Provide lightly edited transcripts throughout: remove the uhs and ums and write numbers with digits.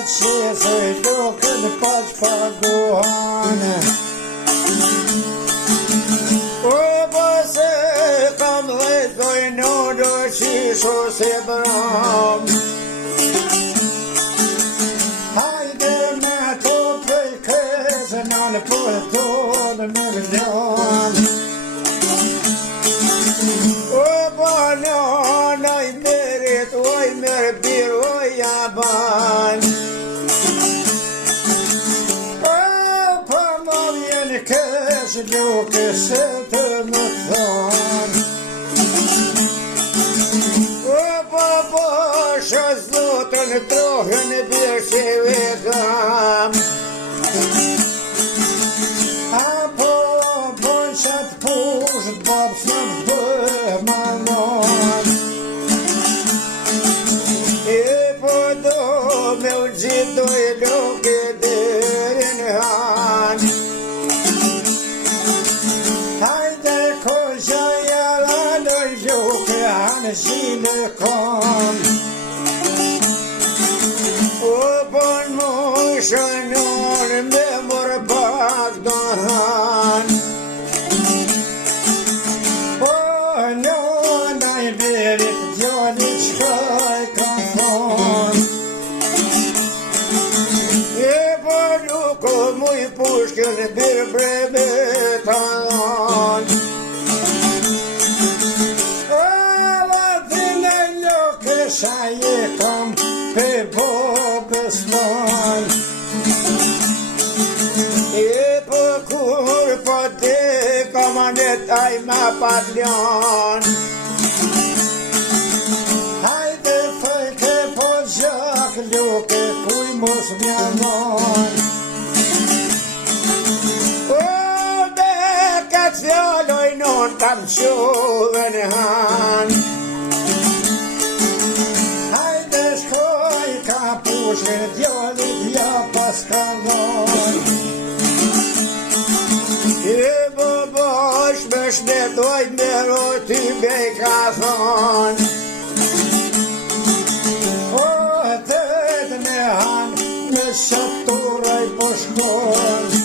që se lokën paç paguan. O se kam dhejtoj në do qisho se bram. Hajde me to prej këzë në po e tonë në vëllon. O banana i merit, oj merë bir, oj jaban. O pa më vjen këzë luke se të më thonë. O pa shë zotën trohën e birë që vekam. Apo bon qatë pushët babë së bëhë manon. E po do me u gjithë i loke dërin hanë. Hajde koqa jala në loke hanë zhinë konë. O bon mu shënon me mërë pak do hanë. O nona i berit djallit shkaj ka thonë. E po luko mu i pushkën birë brebe të thonë. O vatin e loke sa je kam pe bobës lojnë. E po kur po te komanet aj ma patlion. Hajde fëjke po gjak luke kuj mos mjanon. O beka t'fjalloj non tam quve në hanë. Hajde shkoj ka pushke djallit ja pas kanon. E bobosh me shnetoj me roti me ka thonë. O të me hanë me shaturaj po shkonë.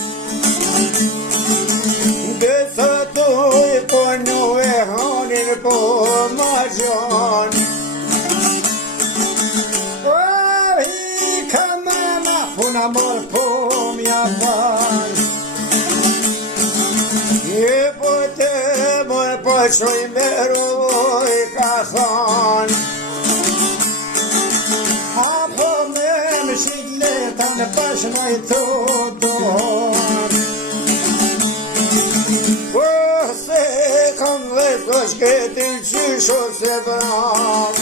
Dhe tuj po në e hanin po ma gjonë. O hi ka mama puna mor po mja banë. E po te moj po qoj me ruvoj ka thonë. Apo me më shikleta në pashnaj të donë. Po se kam vetë shketin qysho se bram.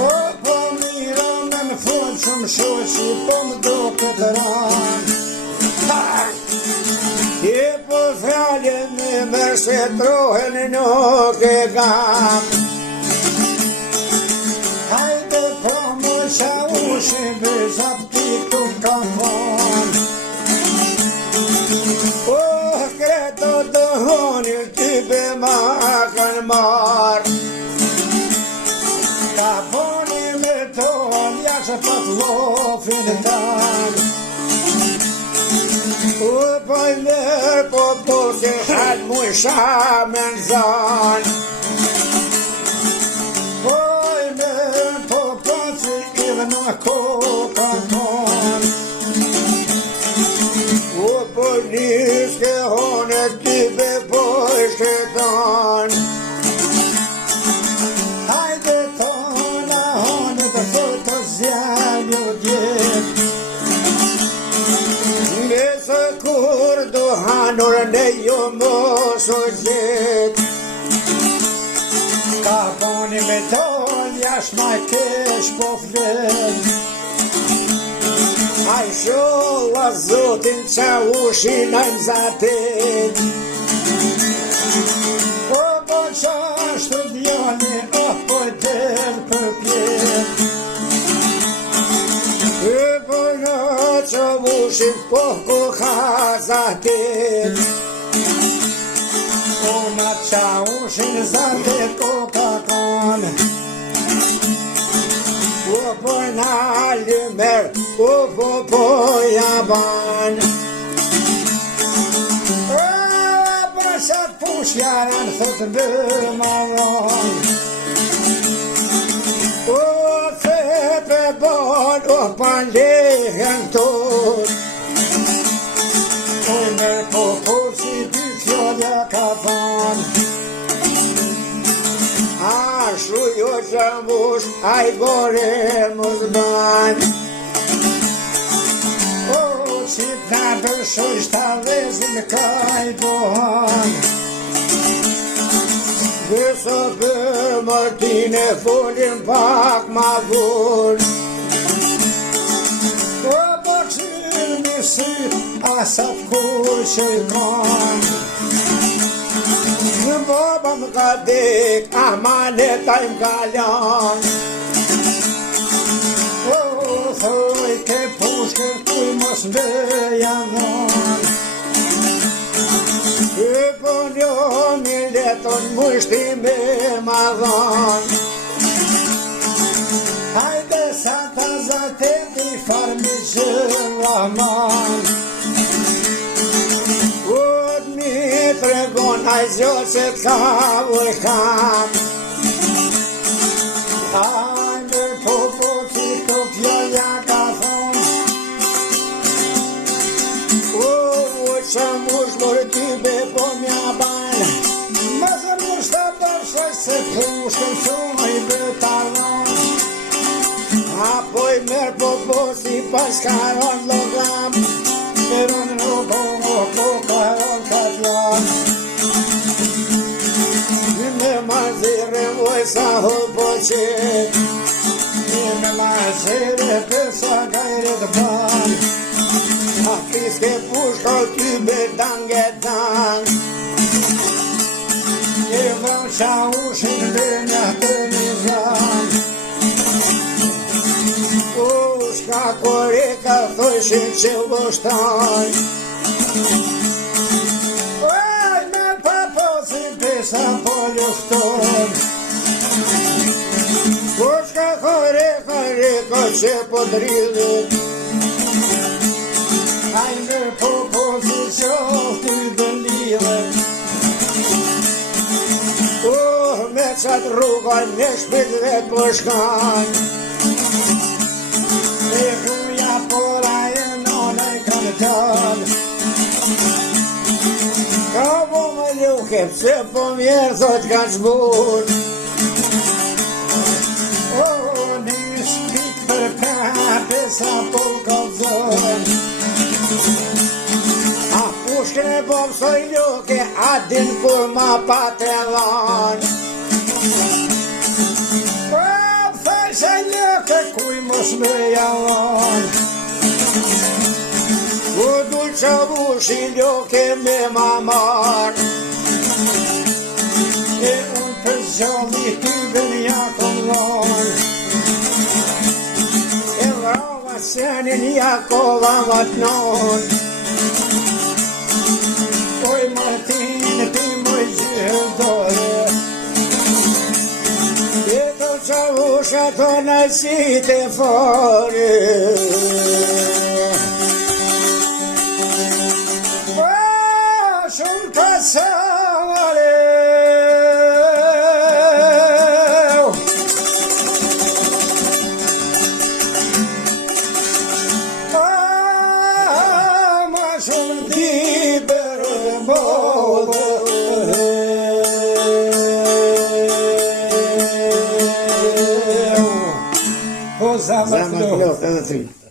Po mira me më fund shumë shoqi po më do këtë ranë. E po fjallin me mërë se trohen nuk e kam. Hajde po më qa ushim bezap ti këtu kam vonë. O kreto dohoni ty be ma kanë marë. Ka boni me tonë jashtë pat lofin tanë. O po i merë po se hajtë mu i shamë në zanë. Po i merë po se i dhe në koka tonë. O po njëske hone ty be po i shtetan. Hajde tona hone të të zjallë o djetë. Nëse kur do hanur ne jo mos o gjetë. Ka boni me tonë jash ma kesh po flet. Aj sholla zotin qa ushin ajnë zatet. O po qashtu djani o po del për pjet. E po në që mushin po ku hazatet. O në qa ushin zatet ko ka kanë. O po në po jaban Brasat pushjaran thot bëmaron Fepe bon panlehen tot me po si dy fjallja ka than Ashtu jo që mbush aj gore mos ban Si ta përshoj shtalezin kaj bohan Gëso për Martine folin pak ma vull Po qyrë një sy asat ku që i kam Në baba më ka dek amaneta im kaljan Thoj ke pushkër kuj mos veja dhon po njo mi leton mushti me ma dhon Hajde sa ta zateti farmi që Rahman Ut mi tregon aj zot se t'ka vërkam Që mush mërë ty be po mja ban Më zë mush të përshoj se pushkën shumë i bëtaron Apo i merë po si pas karon logam Meron në po karon katlan Me mazire voj sa ho po qet Me mazire përsa gajre të ban A fiske pushko ty be dange dang Një vëm qa ushin dhe një të një zang Shka koreka thoshin që vështaj Me paposin pesa po ljufton Shka koreka që po dridhit Aj me po qoftë i dëndilët Me qatë rrugaj me shpit dhe po shkaj Me huja pora e nona i kanë tëllë Ka po më luke pse po mjerë thot ka qbur Një shpit për kape sa po kalzën Pushkën e po mësoj luke, a din kur ma pa trevan Thaj se luke kuj mos me javan U dul që vushi luke me ma mar E unë për zjalli ty ben jakon lor E vrava senin jakova vatnon Oj Martine ti moj gjithore E to qa vusha to në qite fore Shumë të savare Ma shumë ti Zamën të loftë edhe ty